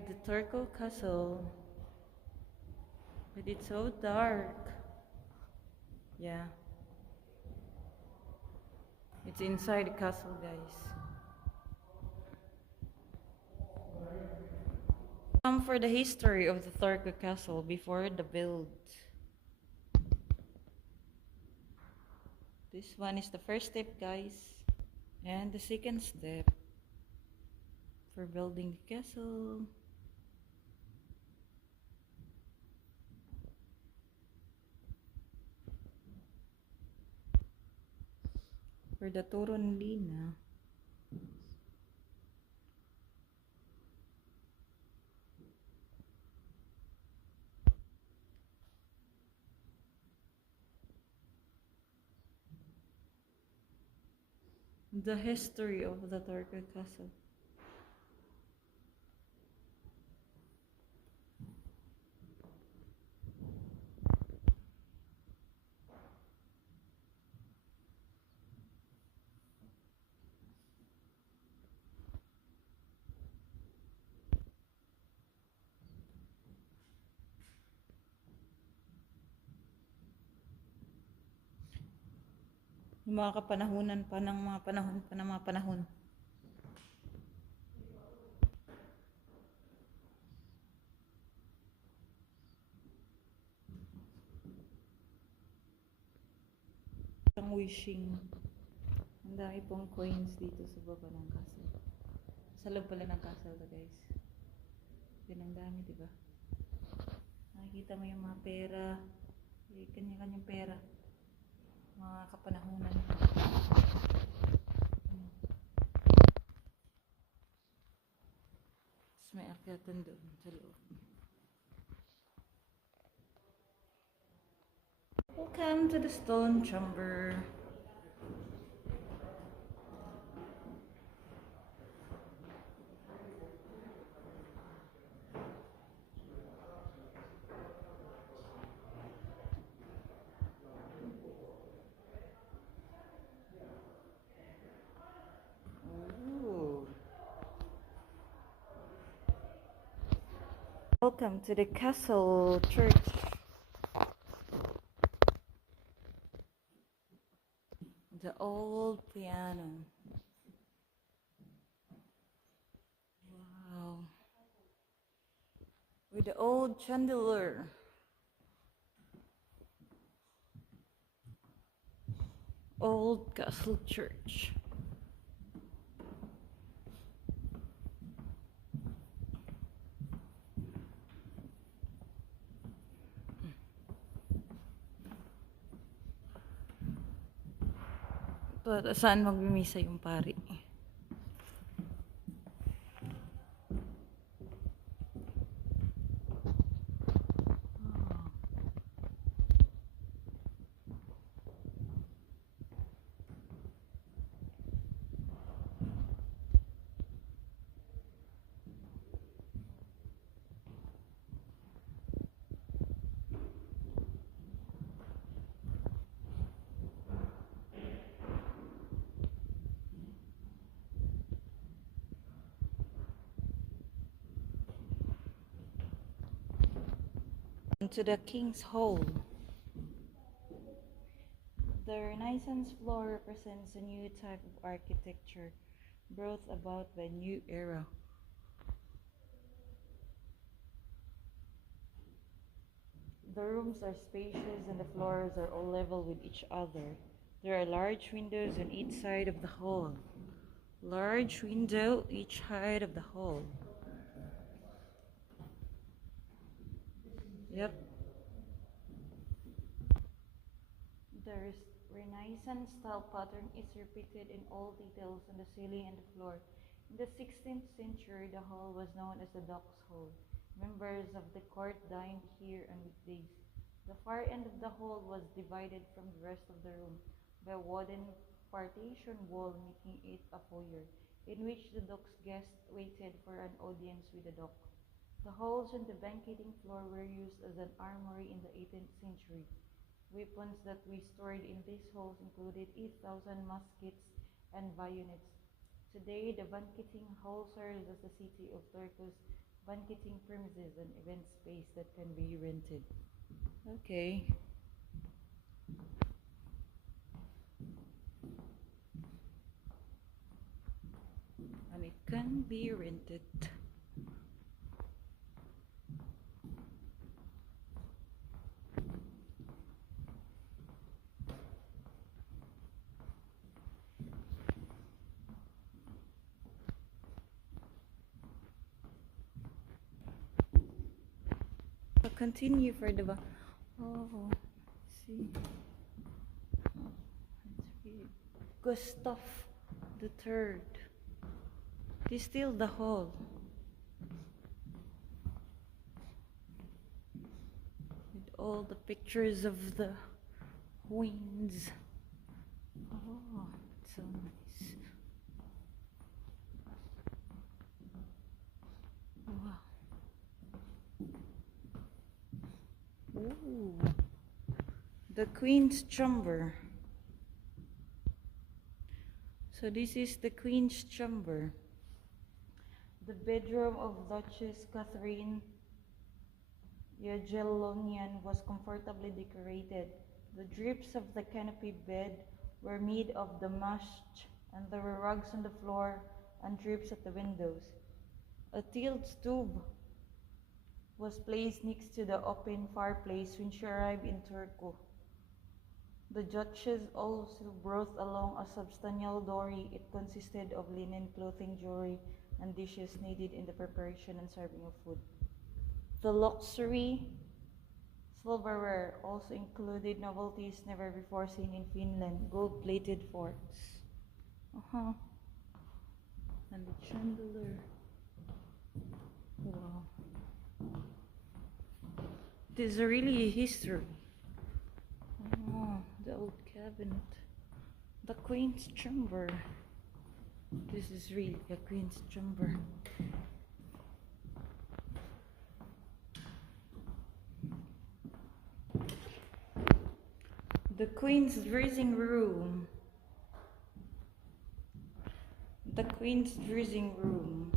inside the Turco Castle, but it's so dark. Yeah, it's inside the castle, guys. Come for the history of the Turco Castle before the build. This one is the first step, guys, and the second step for building the castle. For the Toronlina. The history of the Turco Castle. Yung mga kapanahunan pa ng mga panahon pa ng mga panahon. Ang wishing. Ang dami pong coins dito sa baba ng castle. Sa loob pala ng castle to, guys. Yan ang dami, diba? Nakikita mo yung mga pera. Kanya-kanyang pera. Mga kapanahunan. Tapos may akyatan doon sa loob. Welcome to the stone chamber. Ooh. Welcome to the castle church. The old piano. Wow. With the old chandelier. Old castle church. Ito, saan magmimisa yung pari? To the King's Hall. The Renaissance floor represents a new type of architecture brought about by a new era. The rooms are spacious and the floors are all level with each other. There are large windows on each side of the hall. Large window each side of the hall. Yep. The Renaissance style pattern is repeated in all details on the ceiling and the floor. In the 16th century, the hall was known as the Docks Hall. Members of the court dined here on weekdays. The far end of the hall was divided from the rest of the room by a wooden partition wall, making it a foyer, in which the dock's guests waited for an audience with the dock. The halls on the banqueting floor were used as an armory in the 18th century. Weapons that we stored in these halls included 8,000 muskets and bayonets. Today, the banqueting hall serves as the city of Turco's banqueting premises and event space that can be rented. Okay. And it can be rented. So continue for the oh, see. Oh, let's read. Gustav the Third. He's still the hall. With all the pictures of the queens. Oh, it's so nice. Wow. Ooh. The Queen's Chamber. So this is the Queen's Chamber. The bedroom of Duchess Catherine Jagiellonian was comfortably decorated. The drapes of the canopy bed were made of damask, and there were rugs on the floor and drapes at the windows. A tiled stove was placed next to the open fireplace when she arrived in Turku. The Duchess also brought along a substantial dowry. It consisted of linen, clothing, jewelry, and dishes needed in the preparation and serving of food. The luxury silverware also included novelties never before seen in Finland, gold-plated forks. And the chandelier. Wow. It is really a history. The old cabinet. The Queen's Chamber. This is really a Queen's Chamber. The Queen's dressing room. The Queen's dressing room.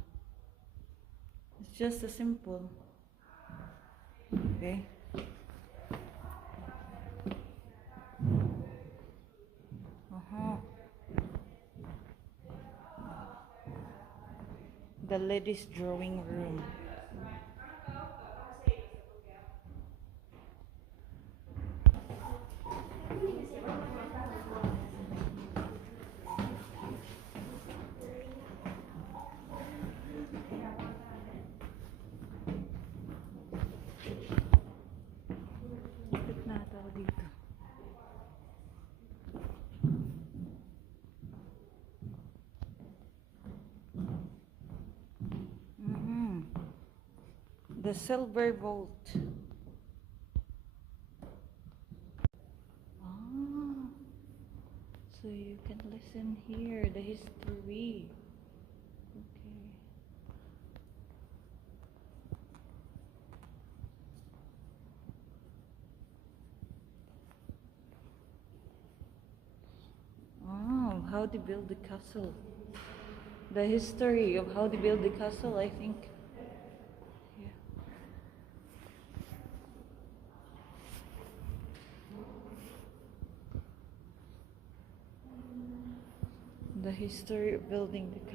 It's just a simple. Okay. The ladies' drawing room. Lapit na ito dito. The silver vault. So you can listen here, the history. Okay. How they build the castle. The history of how they build the castle, I think. Yeah. The history of building the